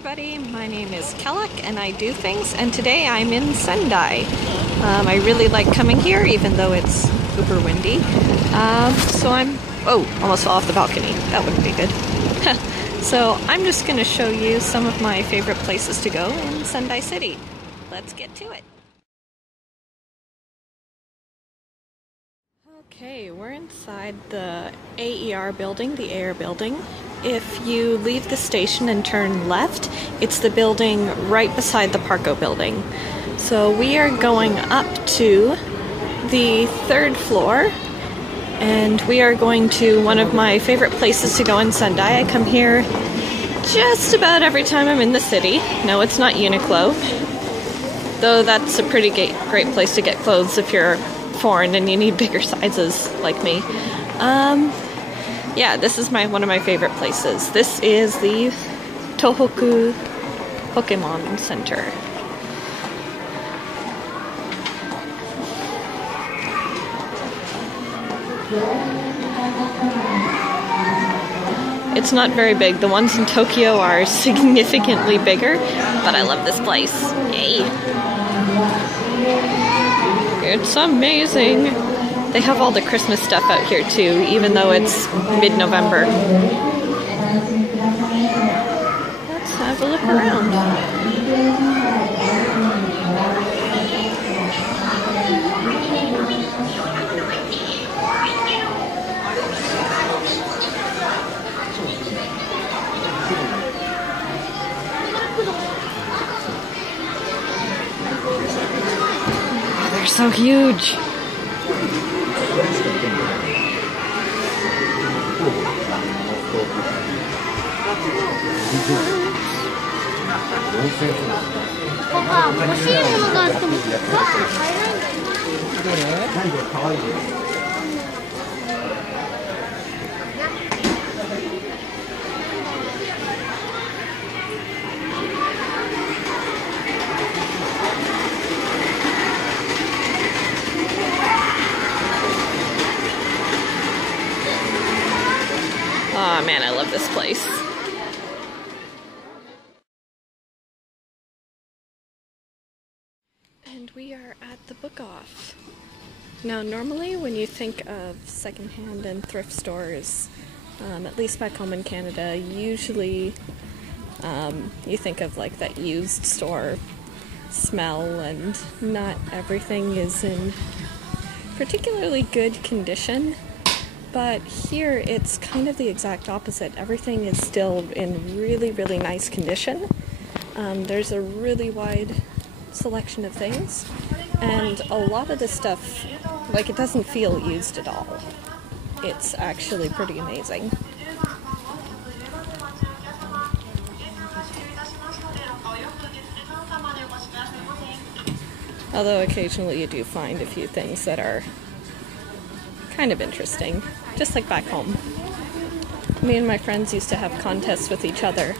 everybody, my name is Kellek and I do things, and today I'm in Sendai. I really like coming here even though it's uber windy. Almost fell off the balcony. That wouldn't be good. So I'm just going to show you some of my favorite places to go in Sendai City. Let's get to it. Okay, we're inside the AER building, the AIR building. If you leave the station and turn left, it's the building right beside the Parco building. So we are going up to the 3rd floor, and we are going to one of my favorite places to go in Sendai. I come here just about every time I'm in the city. No, it's not Uniqlo, though that's a pretty great place to get clothes if you're foreign and you need bigger sizes like me. Yeah, this is one of my favorite places. This is the Tohoku Pokemon Center. It's not very big. The ones in Tokyo are significantly bigger, but I love this place. Yay! It's amazing. They have all the Christmas stuff out here too, even though it's mid-November. Let's have a look around. They're so huge. Oh man, I love this place. And we are at the BookOff. Now normally when you think of secondhand and thrift stores, at least back home in Canada, usually you think of like that used store smell, and not everything is in particularly good condition. But here it's kind of the exact opposite. Everything is still in really, really nice condition. There's a really wide selection of things, and a lot of the stuff, like, it doesn't feel used at all. It's actually pretty amazing. Although occasionally you do find a few things that are kind of interesting, just like back home. Me and my friends used to have contests with each other,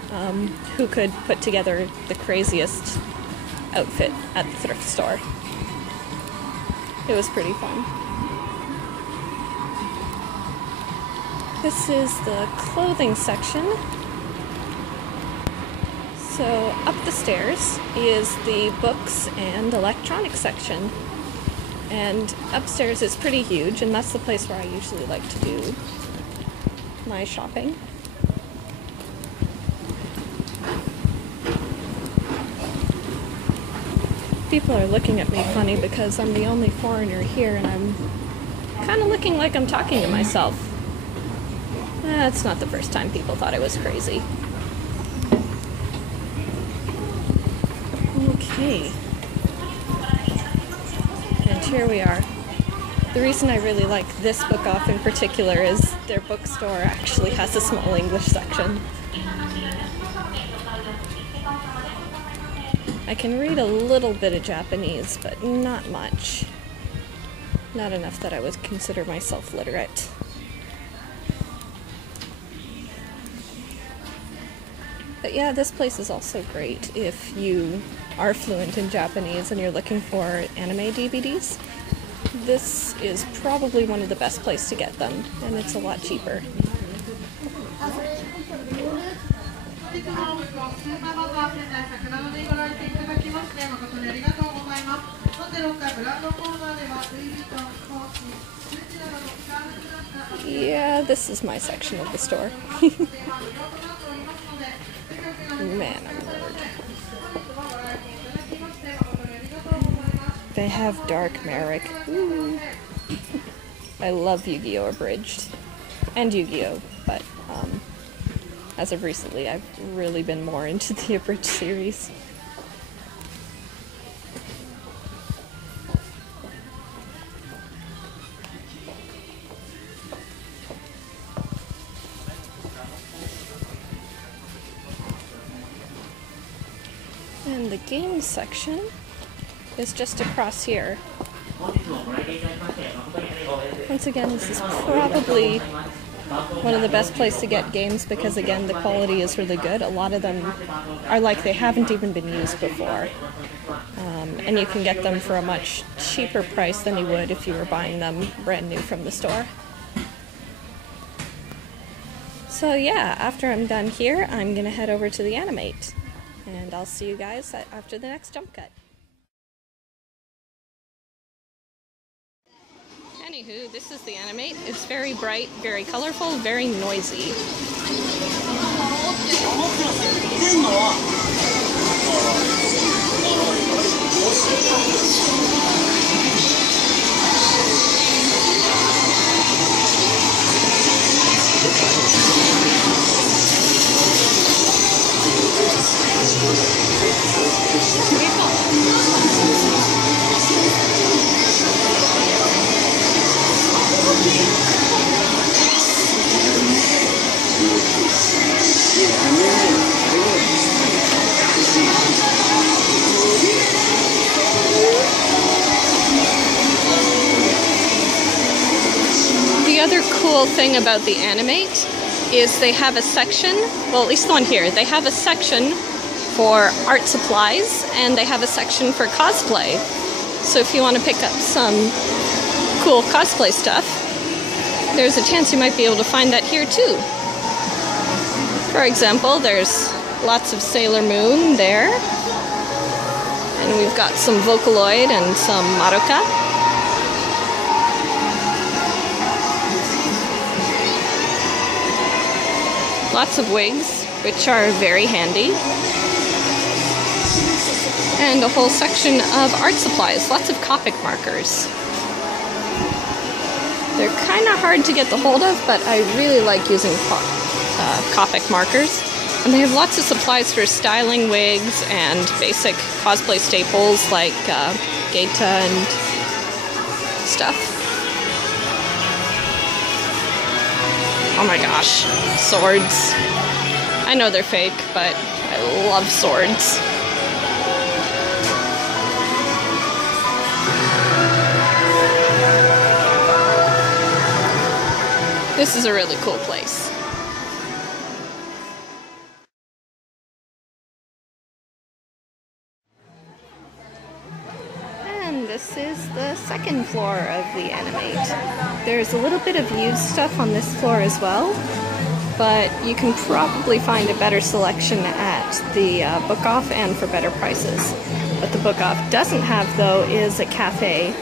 who could put together the craziest outfit at the thrift store. It was pretty fun. This is the clothing section. So up the stairs is the books and electronics section. And upstairs is pretty huge, and that's the place where I usually like to do my shopping. People are looking at me funny because I'm the only foreigner here, and I'm kind of looking like I'm talking to myself. It's not the first time people thought I was crazy. Okay. And here we are. The reason I really like this BookOff in particular is their bookstore actually has a small English section. I can read a little bit of Japanese, but not much. Not enough that I would consider myself literate. But yeah, this place is also great if you are fluent in Japanese and you're looking for anime DVDs. This is probably one of the best places to get them, and it's a lot cheaper. Yeah, this is my section of the store. Man, I'm bored. They have Dark Merrick. Ooh. I love Yu-Gi-Oh! Abridged. And Yu-Gi-Oh! But as of recently, I've really been more into the Abridged series. And the games section is just across here. Once again, this is probably one of the best places to get games because, again, the quality is really good. A lot of them are like they haven't even been used before. And you can get them for a much cheaper price than you would if you were buying them brand new from the store. So yeah, after I'm done here, I'm going to head over to the Animate. And I'll see you guys after the next jump cut. Anywho, this is the Animate. It's very bright, very colorful, very noisy. The other cool thing about the Animate is they have a section, well, at least the one here, they have a section for art supplies and they have a section for cosplay. So if you want to pick up some cool cosplay stuff, there's a chance you might be able to find that here too. For example, there's lots of Sailor Moon there, and we've got some Vocaloid and some Madoka. Lots of wigs, which are very handy. And a whole section of art supplies, lots of Copic markers. They're kind of hard to get the hold of, but I really like using Copic markers. And they have lots of supplies for styling wigs and basic cosplay staples like Geita and stuff. Oh my gosh, swords. I know they're fake, but I love swords. This is a really cool place. And this is the second floor of the Animate. There's a little bit of used stuff on this floor as well, but you can probably find a better selection at the BookOff and for better prices. What the BookOff doesn't have, though, is a cafe.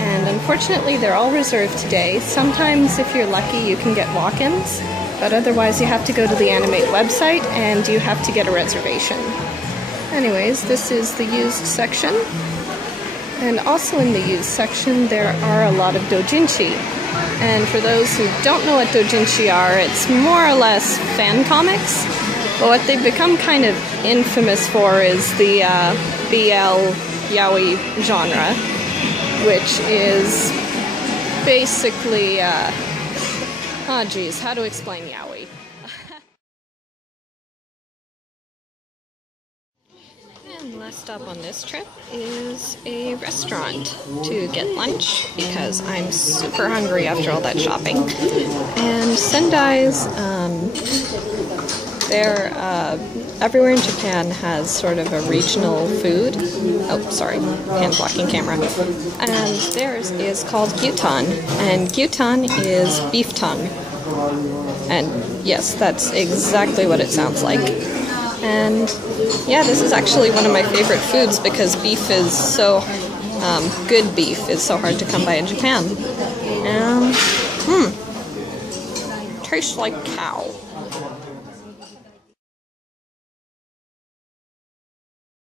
And unfortunately, they're all reserved today. Sometimes, if you're lucky, you can get walk-ins, but otherwise you have to go to the Animate website and you have to get a reservation. Anyways, this is the used section. And also in the used section, there are a lot of doujinshi. And for those who don't know what doujinshi are, it's more or less fan comics. But what they've become kind of infamous for is the BL yaoi genre, which is basically, oh geez, how to explain yaoi? And last stop on this trip is a restaurant to get lunch because I'm super hungry after all that shopping. And Sendai's, everywhere in Japan has sort of a regional food. Oh, sorry, hand-blocking camera. And theirs is called gyutan, and gyutan is beef tongue. And yes, that's exactly what it sounds like. And yeah, this is actually one of my favorite foods because beef is so, good beef is so hard to come by in Japan. And, tastes like cow.